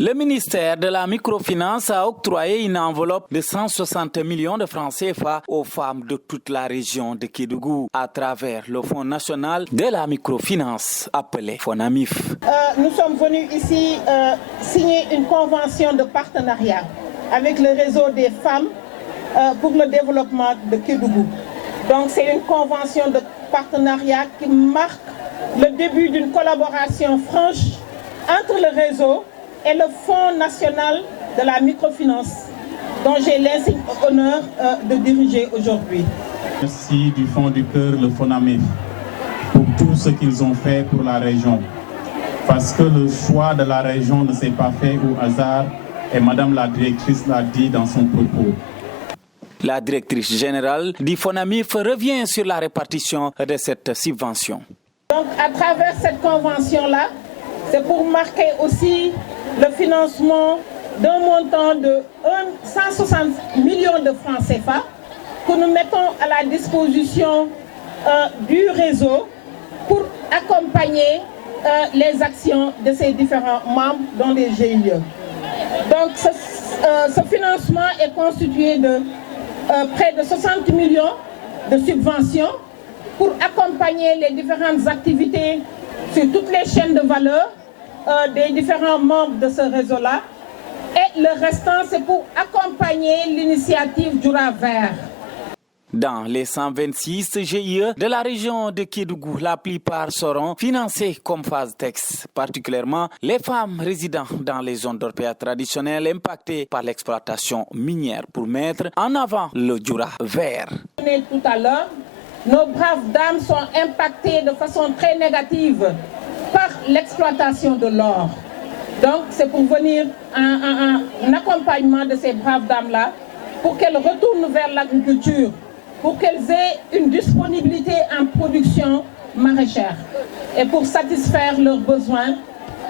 Le ministère de la microfinance a octroyé une enveloppe de 160 millions de francs CFA aux femmes de toute la région de Kédougou à travers le Fonds national de la microfinance appelé FONAMIF. Nous sommes venus ici signer une convention de partenariat avec le réseau des femmes pour le développement de Kédougou. Donc c'est une convention de partenariat qui marque le début d'une collaboration franche entre le réseau et le Fonds national de la microfinance, dont j'ai l'insigne honneur de diriger aujourd'hui. Merci du fond du cœur le FONAMIF pour tout ce qu'ils ont fait pour la région. Parce que le choix de la région ne s'est pas fait au hasard et Madame la directrice l'a dit dans son propos. La directrice générale du FONAMIF revient sur la répartition de cette subvention. Donc à travers cette convention-là, c'est pour marquer aussi le financement d'un montant de 160 millions de francs CFA que nous mettons à la disposition du réseau pour accompagner les actions de ces différents membres dans les GIE. Donc ce financement est constitué de près de 60 millions de subventions pour accompagner les différentes activités sur toutes les chaînes de valeur des différents membres de ce réseau-là. Et le restant, c'est pour accompagner l'initiative Jura Vert. Dans les 126 GIE de la région de Kédougou, la plupart seront financés comme phase texte, particulièrement les femmes résidant dans les zones d'orpaillage traditionnelles impactées par l'exploitation minière pour mettre en avant le Jura Vert. Tout à l'heure, nos braves dames sont impactées de façon très négative par l'exploitation de l'or. Donc c'est pour venir un accompagnement de ces braves dames-là pour qu'elles retournent vers l'agriculture, pour qu'elles aient une disponibilité en production maraîchère et pour satisfaire leurs besoins,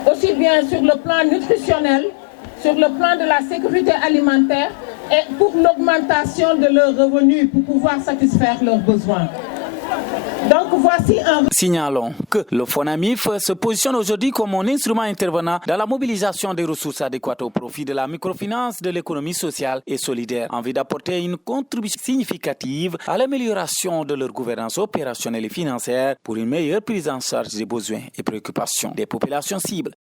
aussi bien sur le plan nutritionnel, sur le plan de la sécurité alimentaire et pour l'augmentation de leurs revenus pour pouvoir satisfaire leurs besoins. Donc voici un... Signalons que le FONAMIF se positionne aujourd'hui comme un instrument intervenant dans la mobilisation des ressources adéquates au profit de la microfinance, de l'économie sociale et solidaire, en vue d'apporter une contribution significative à l'amélioration de leur gouvernance opérationnelle et financière pour une meilleure prise en charge des besoins et préoccupations des populations cibles.